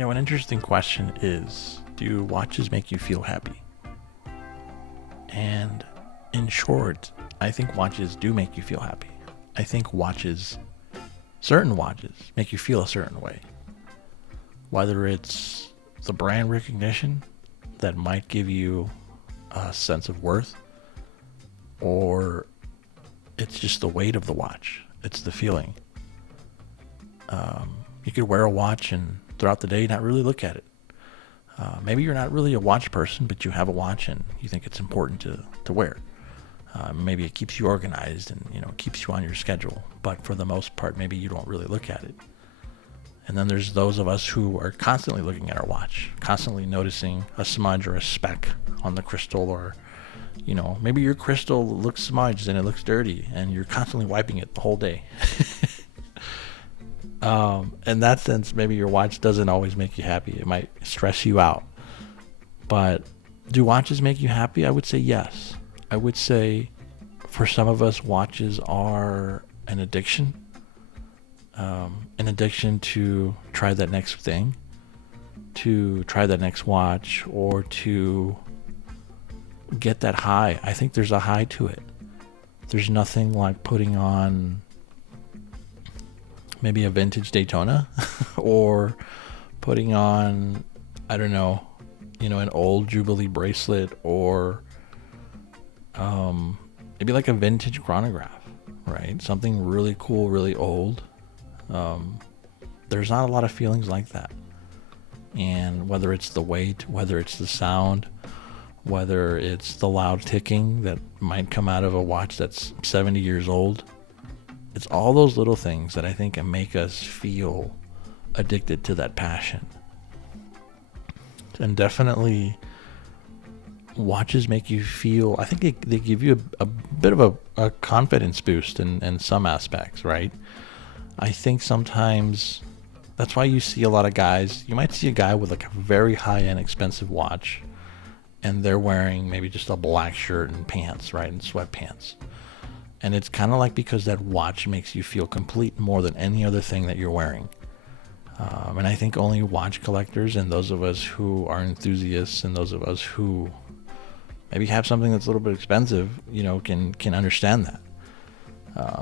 An interesting question is, do watches make you feel happy? And in short, I think watches do make you feel happy. I think certain watches, make you feel a certain way. Whether it's the brand recognition that might give you a sense of worth, or it's just the weight of the watch. It's the feeling. You could wear a watch and throughout the day not really look at it. Maybe you're not really a watch person, but you have a watch and you think it's important to wear. Maybe it keeps you organized and keeps you on your schedule. But for the most part, maybe you don't really look at it. And then there's those of us who are constantly looking at our watch, constantly noticing a smudge or a speck on the crystal, or maybe your crystal looks smudged and it looks dirty, and you're constantly wiping it the whole day. In that sense, maybe your watch doesn't always make you happy. It might stress you out. But do watches make you happy? I would say yes. I would say for some of us, watches are an addiction. An addiction to try that next thing, to try that next watch, or to get that high. I think there's a high to it. There's nothing like putting on maybe a vintage Daytona or putting on, I don't know, an old Jubilee bracelet, or maybe like a vintage chronograph, right? Something really cool, really old. There's not a lot of feelings like that. And whether it's the weight, whether it's the sound, whether it's the loud ticking that might come out of a watch that's 70 years old, it's all those little things that I think can make us feel addicted to that passion. And definitely watches make you feel, I think they give you a bit of a confidence boost in some aspects, right? I think sometimes that's why you see a lot of guys. You might see a guy with like a very high-end expensive watch, and they're wearing maybe just a black shirt and pants, right, and sweatpants. And it's kind of like because that watch makes you feel complete more than any other thing that you're wearing. And I think only watch collectors and those of us who are enthusiasts and those of us who maybe have something that's a little bit expensive, can understand that.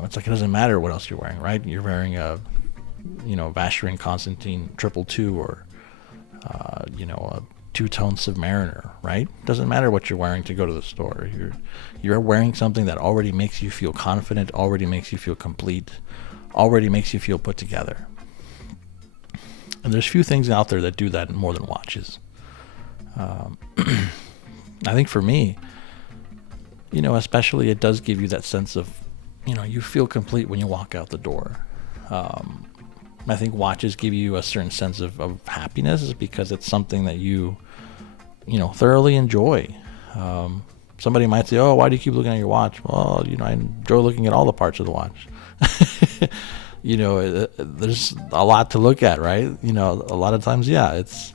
It's like it doesn't matter what else you're wearing, right? You're wearing a, Vacheron Constantine 222 or, a two-tone Submariner, right? Doesn't matter what you're wearing to go to the store. You're wearing something that already makes you feel confident, already makes you feel complete, already makes you feel put together. And there's few things out there that do that more than watches. I think for me, especially it does give you that sense of, you feel complete when you walk out the door. I think watches give you a certain sense of happiness because it's something that you thoroughly enjoy. Somebody might say, oh, why do you keep looking at your watch? Well, I enjoy looking at all the parts of the watch. There's a lot to look at, right? A lot of times, yeah, it's,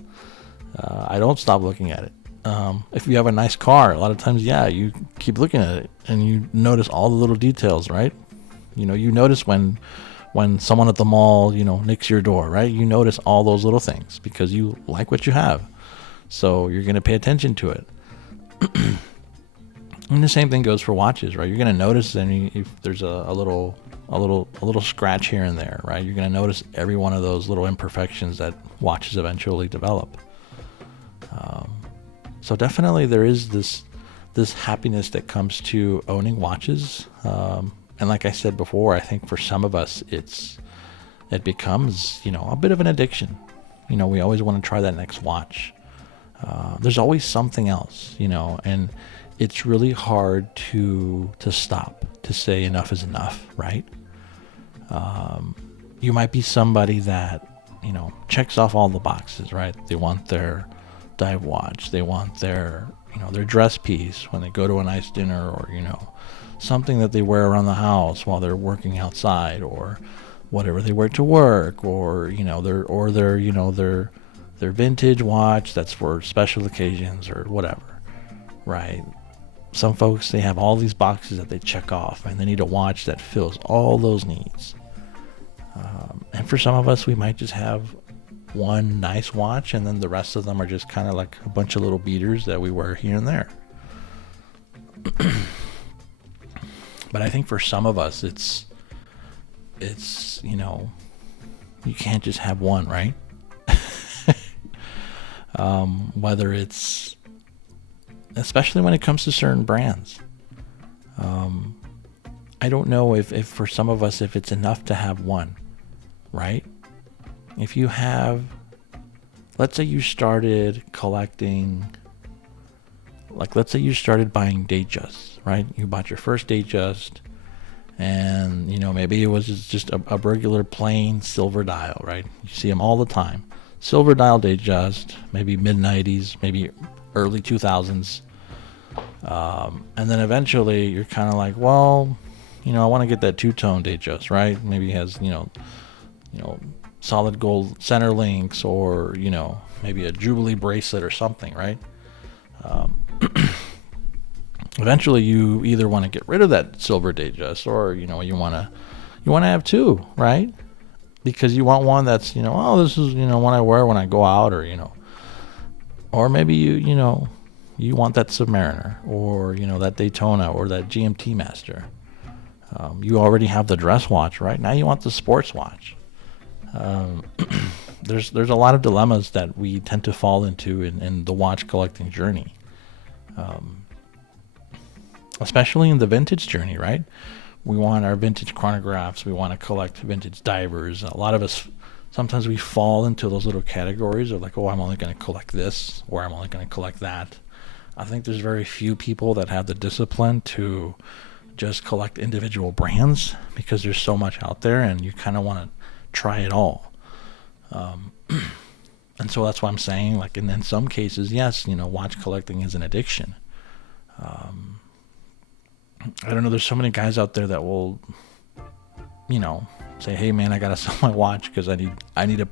I don't stop looking at it. If you have a nice car, a lot of times, yeah, you keep looking at it and you notice all the little details, right? You notice when someone at the mall, nicks your door, right? You notice all those little things because you like what you have. So you're going to pay attention to it. And the same thing goes for watches, right? You're going to notice if there's a little scratch here and there, right? You're going to notice every one of those little imperfections that watches eventually develop. So definitely there is this happiness that comes to owning watches. And like I said before, I think for some of us, it becomes, a bit of an addiction. We always want to try that next watch. There's always something else, and it's really hard to stop, to say enough is enough, right? You might be somebody that, checks off all the boxes, right? They want their dive watch. They want their dress piece when they go to a nice dinner, or, something that they wear around the house while they're working outside, or whatever they wear to work, or their vintage watch that's for special occasions or whatever, right? Some folks, they have all these boxes that they check off, and they need a watch that fills all those needs. And for some of us, we might just have one nice watch, and then the rest of them are just kind of like a bunch of little beaters that we wear here and there. But I think for some of us, it's you can't just have one, right? Whether it's, especially when it comes to certain brands. I don't know if for some of us, if it's enough to have one, right? If you have, let's say you started collecting, like let's say you started buying Datejust, right? You bought your first Datejust, and maybe it was just a regular plain silver dial, right? You see them all the time. Silver dial Datejust, maybe mid-90s, maybe early 2000s. And then eventually you're kind of like, well, I want to get that two-tone Datejust, right? Maybe it has, solid gold center links, or, maybe a Jubilee bracelet or something, right? Eventually you either want to get rid of that silver Datejust, or, you want to have two, right? Because you want one that's, this is, one I wear when I go out, or maybe you want that Submariner, or, that Daytona, or that GMT Master. You already have the dress watch, right? Now you want the sports watch. There's a lot of dilemmas that we tend to fall into in the watch collecting journey. Especially in the vintage journey, right? We want our vintage chronographs. We want to collect vintage divers. A lot of us, sometimes we fall into those little categories of like, oh, I'm only going to collect this, or I'm only going to collect that. I think there's very few people that have the discipline to just collect individual brands, because there's so much out there and you kind of want to try it all. And so that's why I'm saying, like, in some cases, yes, watch collecting is an addiction. I don't know, there's so many guys out there that will, say, hey man, I gotta sell my watch because I need to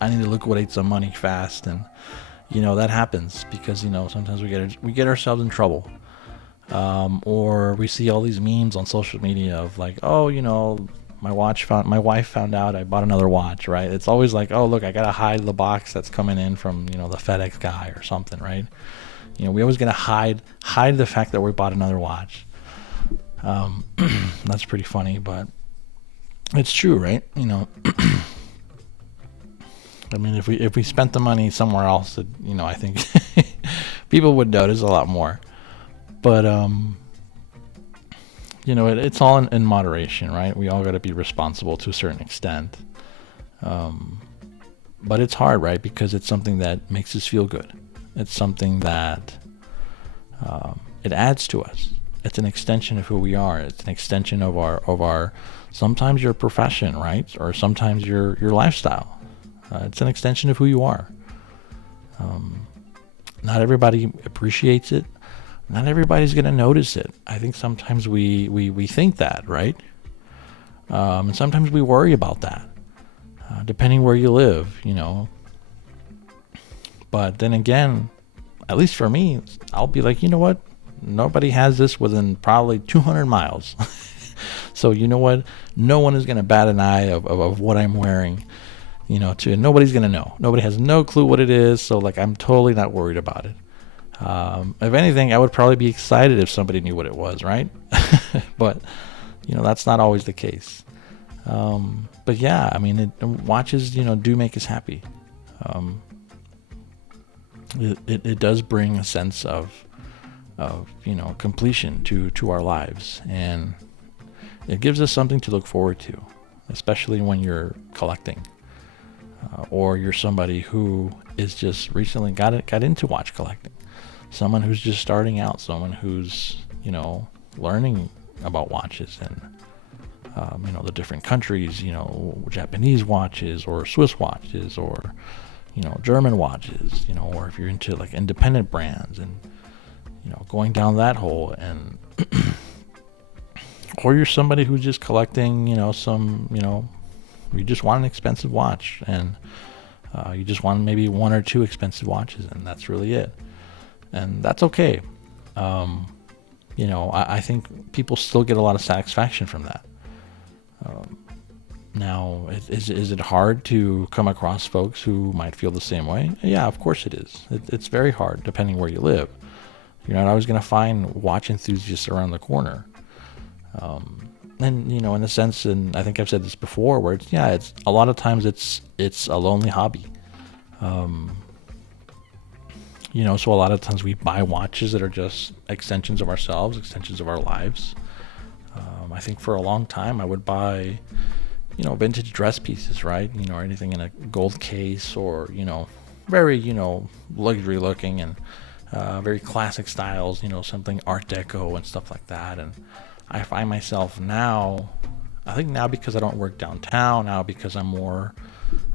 liquidate some money fast. And that happens because sometimes we get ourselves in trouble, or we see all these memes on social media of like, oh, my wife found out I bought another watch, right? It's always like, oh look, I gotta hide the box that's coming in from the FedEx guy or something, right? We always gotta hide the fact that we bought another watch. That's pretty funny, but it's true, right? I mean, if we spent the money somewhere else, I think people would notice a lot more. But it's all in moderation, right? We all got to be responsible to a certain extent. But it's hard, right? Because it's something that makes us feel good. It's something that it adds to us. It's an extension of who we are. It's an extension of our sometimes your profession, right? Or sometimes your lifestyle. It's an extension of who you are. Not everybody appreciates it. Not everybody's going to notice it. I think sometimes we think that, right? And sometimes we worry about that, depending where you live, But then again, at least for me, I'll be like, you know what? Nobody has this within probably 200 miles. So you know what? No one is going to bat an eye of what I'm wearing, nobody's going to know. Nobody has no clue what it is. So like, I'm totally not worried about it. If anything, I would probably be excited if somebody knew what it was, right? But, that's not always the case. But yeah, I mean, watches, do make us happy. It does bring a sense of completion to our lives, and it gives us something to look forward to, especially when you're collecting, or you're somebody who is just recently got into watch collecting, someone who's just starting out, someone who's learning about watches and the different countries, Japanese watches or Swiss watches, or German watches, or if you're into like independent brands and going down that hole, and or you're somebody who's just collecting, you just want an expensive watch, and you just want maybe one or two expensive watches, and that's really it, and that's okay. I think people still get a lot of satisfaction from that. Now, is it hard to come across folks who might feel the same way? Yeah, of course it is. It's very hard, depending where you live. You're not always going to find watch enthusiasts around the corner. And in a sense, and I think I've said this before, where it's a lot of times it's a lonely hobby. So a lot of times we buy watches that are just extensions of ourselves, extensions of our lives. I think for a long time I would buy, vintage dress pieces, right? Or anything in a gold case, or very luxury looking and very classic styles. Something Art Deco and stuff like that. And I find myself now, I think now because I don't work downtown, now because I'm more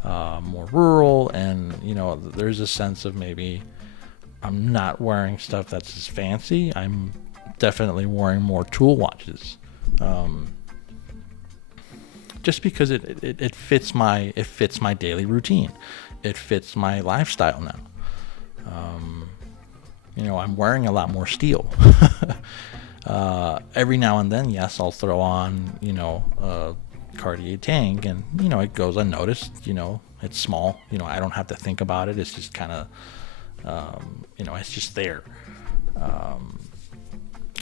rural, and there's a sense of maybe I'm not wearing stuff that's as fancy. I'm definitely wearing more tool watches, just because it fits my daily routine. It fits my lifestyle now. I'm wearing a lot more steel. Every now and then, yes, I'll throw on a Cartier tank, and it goes unnoticed. It's small. I don't have to think about it. It's just kind of it's just there.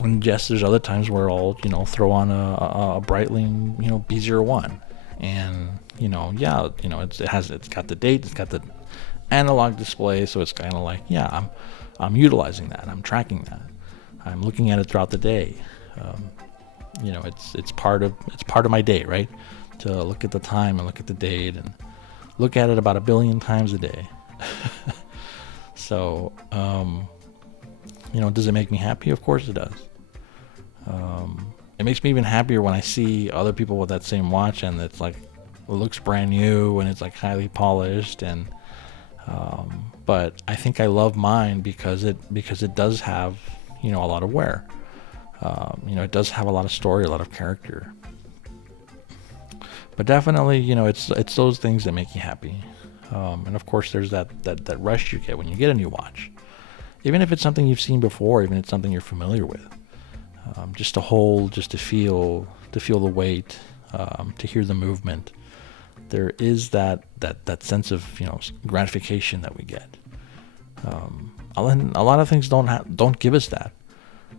And yes, there's other times where I'll throw on a Breitling B01, and it's got the date, it's got the analog display, so it's kind of like, I'm utilizing that, I'm tracking that, I'm looking at it throughout the day. It's part of my day, right? To look at the time and look at the date and look at it about 1 billion times a day. So, does it make me happy? Of course it does. It makes me even happier when I see other people with that same watch, and it's like, it looks brand new and it's like highly polished, and but I think I love mine because it does have a lot of wear. It does have a lot of story, a lot of character. But definitely, it's those things that make you happy. And of course, there's that rush you get when you get a new watch, even if it's something you've seen before, even if it's something you're familiar with. Just to hold, just to feel the weight, to hear the movement. There is that sense of gratification that we get. A lot of things don't give us that.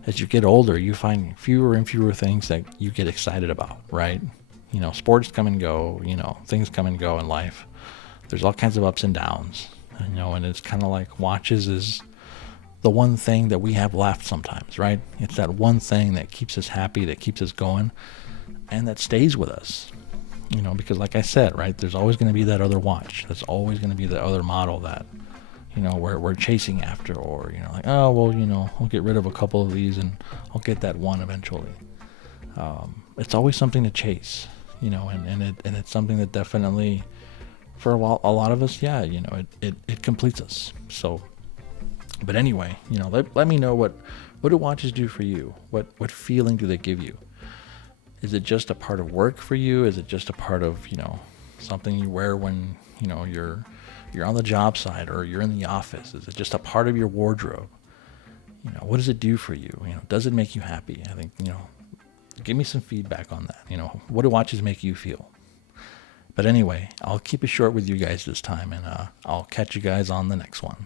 As you get older, you find fewer and fewer things that you get excited about, right? Sports come and go. Things come and go in life. There's all kinds of ups and downs, and it's kind of like watches is the one thing that we have left sometimes, right? It's that one thing that keeps us happy, that keeps us going, and that stays with us. Because like I said, right, there's always going to be that other watch. There's always going to be that other model that, we're chasing after, or, like, oh, well, I'll get rid of a couple of these and I'll get that one eventually. It's always something to chase, and it's something that definitely, for a lot of us, it completes us. So, but anyway, let me know what do watches do for you? What feeling do they give you? Is it just a part of work for you? Is it just a part of, something you wear when, you're on the job site or you're in the office? Is it just a part of your wardrobe? What does it do for you? Does it make you happy? I think, give me some feedback on that. What do watches make you feel? But anyway, I'll keep it short with you guys this time, and I'll catch you guys on the next one.